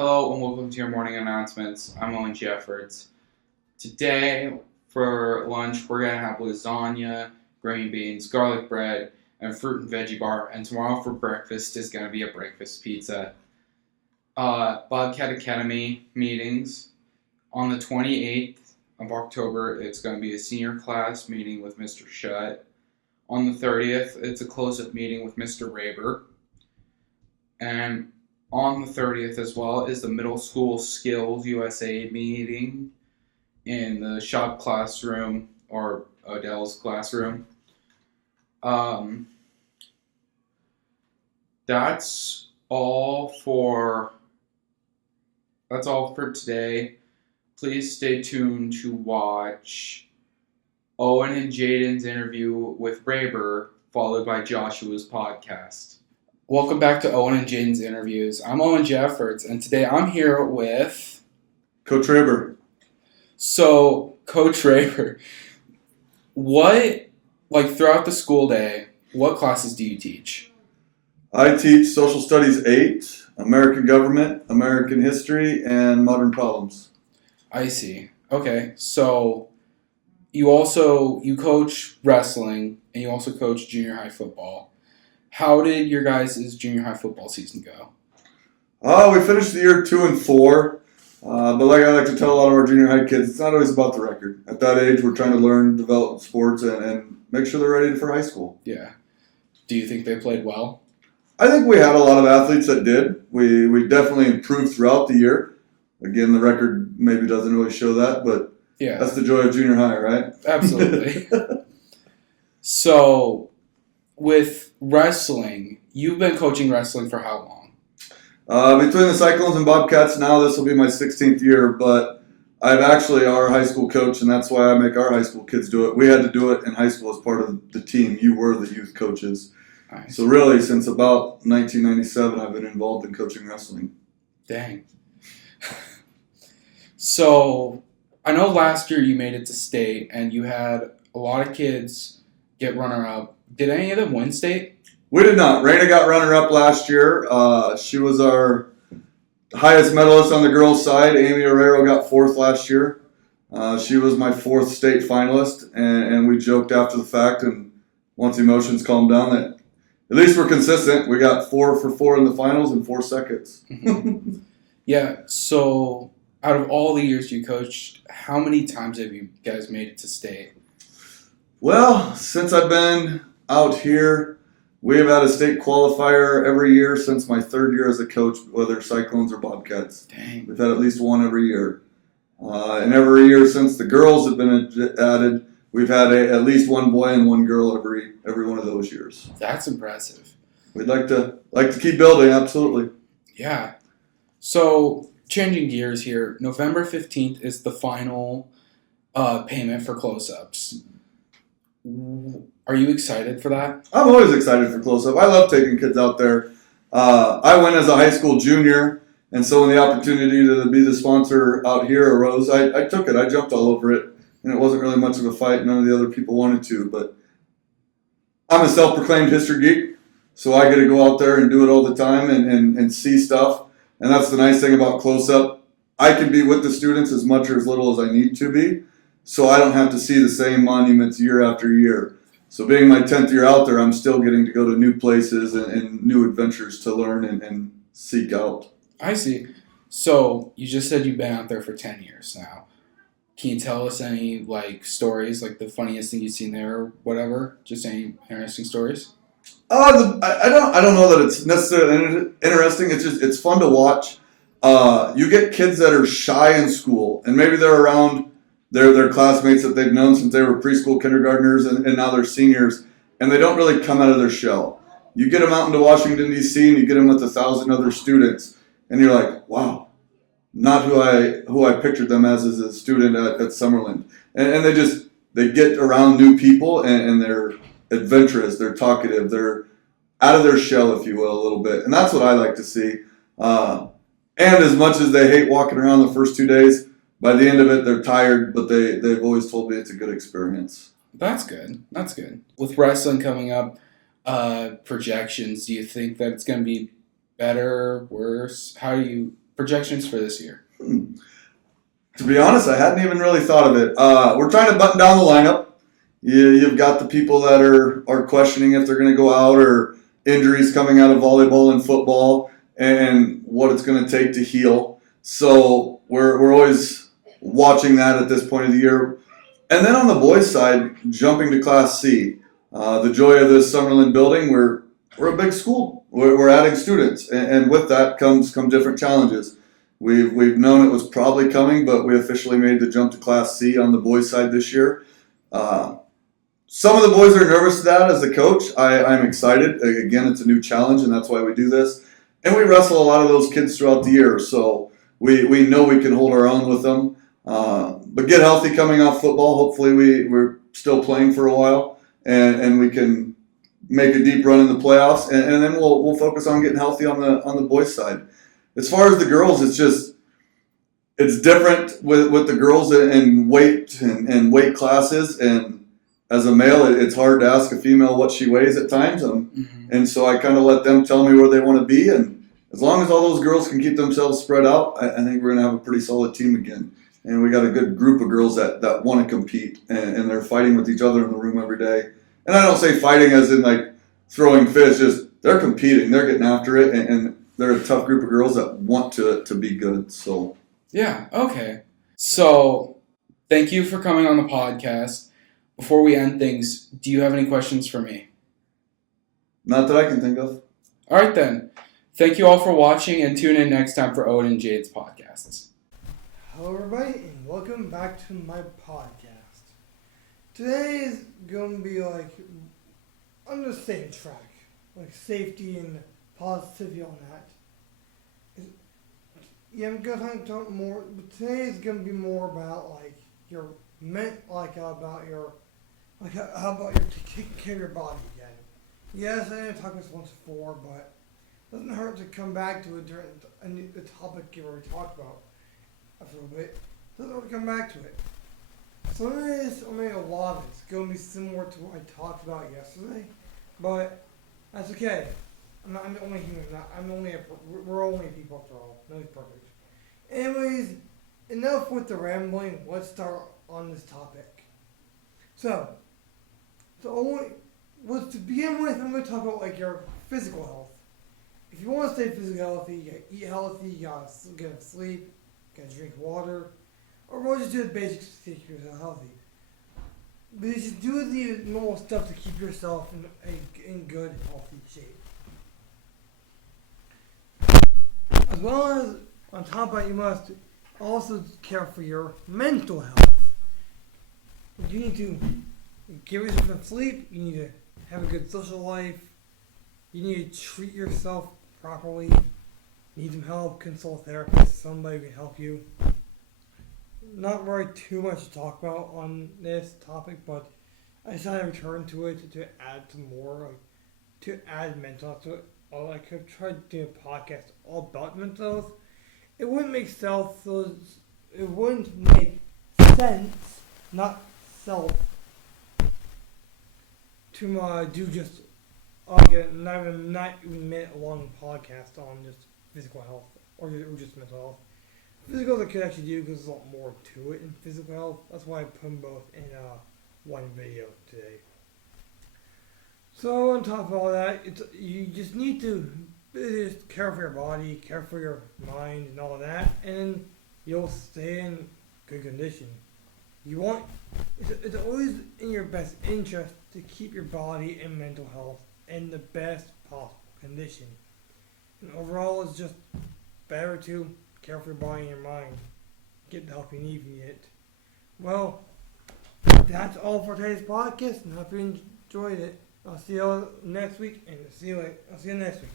Hello and welcome to your morning announcements. I'm Owen Jeffers. Today, for lunch, we're going to have lasagna, green beans, garlic bread, and fruit and veggie bar. And tomorrow for breakfast is going to be a breakfast pizza. Bobcat Academy meetings. On the 28th of October, it's going to be a senior class meeting with Mr. Shutt. On the 30th, it's a close-up meeting with Mr. Roeber. And on the 30th as well is the Middle School Skills USA meeting in the shop classroom or Odell's classroom. Um, that's all for today. Please stay tuned to watch Owen and Jaydens interview with Roeber, followed by Joshua's podcast. Welcome back to Owen and Jaydens interviews. I'm Owen Jeffers, and today I'm here with Coach Roeber. So, Coach Roeber, throughout the school day, what classes do you teach? I teach Social Studies 8, American Government, American History, and Modern Problems. I see. Okay, so you coach wrestling, and you also coach junior high football. How did your guys' junior high football season go? We finished the year 2-4, but like I like to tell a lot of our junior high kids, it's not always about the record. At that age, we're trying to learn, develop sports, and make sure they're ready for high school. Yeah. Do you think they played well? I think we had a lot of athletes that did. We definitely improved throughout the year. Again, the record maybe doesn't really show that, but yeah, that's the joy of junior high, right? Absolutely. So, with wrestling, you've been coaching wrestling for how long? Between the Cyclones and Bobcats now, this will be my 16th year, but I'm actually our high school coach, and that's why I make our high school kids do it. We had to do it in high school as part of the team. You were the youth coaches. Nice. So really, since about 1997, I've been involved in coaching wrestling. Dang. So, I know last year you made it to state, and you had a lot of kids get runner-up. Did any of them win state? We did not. Raina got runner-up last year. She was our highest medalist on the girls' side. Amy Herrero got 4th last year. She was my 4th state finalist, and we joked after the fact, and once emotions calmed down, that at least we're consistent. We got 4 for 4 in the finals and 4 seconds. Mm-hmm. Yeah, so out of all the years you coached, how many times have you guys made it to state? Well, since I've been out here, we have had a state qualifier every year since my 3rd year as a coach, whether Cyclones or Bobcats. Dang. We've had at least one every year. And every year since the girls have been added, we've had at least one boy and one girl every one of those years. That's impressive. We'd like to keep building, absolutely. Yeah. So, changing gears here, November 15th is the final payment for close-ups. Are you excited for that? I'm always excited for close-up. I love taking kids out there. I went as a high school junior, and so when the opportunity to be the sponsor out here arose, I took it. I jumped all over it, and it wasn't really much of a fight. None of the other people wanted to, but I'm a self-proclaimed history geek, so I get to go out there and do it all the time and see stuff, and that's the nice thing about close-up. I can be with the students as much or as little as I need to be, so I don't have to see the same monuments year after year. So being my 10th year out there, I'm still getting to go to new places and new adventures to learn and seek out. I see. So you just said you've been out there for 10 years now. Can you tell us any stories, like the funniest thing you've seen there or whatever? Just any interesting stories? I don't know that it's necessarily interesting. It's fun to watch. You get kids that are shy in school, and maybe they're around their classmates that they've known since they were preschool kindergartners, and now they're seniors, and they don't really come out of their shell. You get them out into Washington, D.C., and you get them with 1,000 other students, and you're like, wow, not who I pictured them as a student at Summerland. And they get around new people, and they're adventurous, they're talkative, they're out of their shell, if you will, a little bit. And that's what I like to see. And as much as they hate walking around the first 2 days, by the end of it, they're tired, but they've always told me it's a good experience. That's good. That's good. With wrestling coming up, projections, do you think that it's going to be better, worse? How do you projections for this year? To be honest, I hadn't even really thought of it. We're trying to button down the lineup. You've got the people that are questioning if they're going to go out, or injuries coming out of volleyball and football, and what it's going to take to heal. So we're always watching that at this point of the year. And then on the boys' side, jumping to Class C. The joy of this Summerlin building, we're a big school. We're adding students, and with that comes different challenges. We've known it was probably coming, but we officially made the jump to Class C on the boys' side this year. Some of the boys are nervous to that. As the coach, I'm excited. Again, it's a new challenge, and that's why we do this. And we wrestle a lot of those kids throughout the year, so we know we can hold our own with them. But get healthy coming off football. Hopefully we're still playing for a while, and we can make a deep run in the playoffs, and then we'll focus on getting healthy on the boys' side. As far as the girls, it's different with the girls in weight and weight classes, and as a male, it's hard to ask a female what she weighs at times, and so I kind of let them tell me where they want to be, and as long as all those girls can keep themselves spread out, I think we're going to have a pretty solid team again. And we got a good group of girls that want to compete, and they're fighting with each other in the room every day. And I don't say fighting as in like throwing fists, just they're competing, they're getting after it, and they're a tough group of girls that want to be good. So yeah, okay. So thank you for coming on the podcast. Before we end things, do you have any questions for me? Not that I can think of. All right then. Thank you all for watching, and tune in next time for Owen and Jaydens podcasts. Hello everybody, and welcome back to my podcast. Today is going to be like on the same track, like safety and positivity on that. Yeah, I'm going to talk more, but today is going to be more about like your about your how about your taking care of your body again. Yes, I didn't talk about this once before, but it doesn't hurt to come back to it during the topic you already talked about after a little bit. Doesn't hurt to come back to it. So a lot of it's going to be similar to what I talked about yesterday, but that's okay. I'm the only human. We're only people after all. Nobody's perfect. Anyways, enough with the rambling. Let's start on this topic. So to begin with, I'm going to talk about like your physical health. If you want to stay physically healthy, you gotta eat healthy, you gotta get sleep, you gotta drink water, or we'll just do the basics to keep yourself healthy. But you should do the normal stuff to keep yourself in good, healthy shape. As well as, on top of that, you must also care for your mental health. You need to give yourself enough sleep, you need to have a good social life, you need to treat yourself properly, need some help, consult a therapist, somebody can help you. Not really too much to talk about on this topic, but I decided to return to it to add some more, to add mental health to it. Or I could try to do a podcast all about mental health. It wouldn't make sense, not self, to do just not even minute long podcast on just physical health or just mental health. Physical I could actually do because there's a lot more to it in physical health. That's why I put them both in one video today. So on top of all that, you just need to just care for your body, care for your mind, and all of that, and you'll stay in good condition. It's always in your best interest to keep your body and mental health in the best possible condition. And overall, it's just better to care for your body and your mind. Get the help you need if you need it. Well, that's all for today's podcast, and I hope you enjoyed it. I'll see you all next week, and I'll see you next week.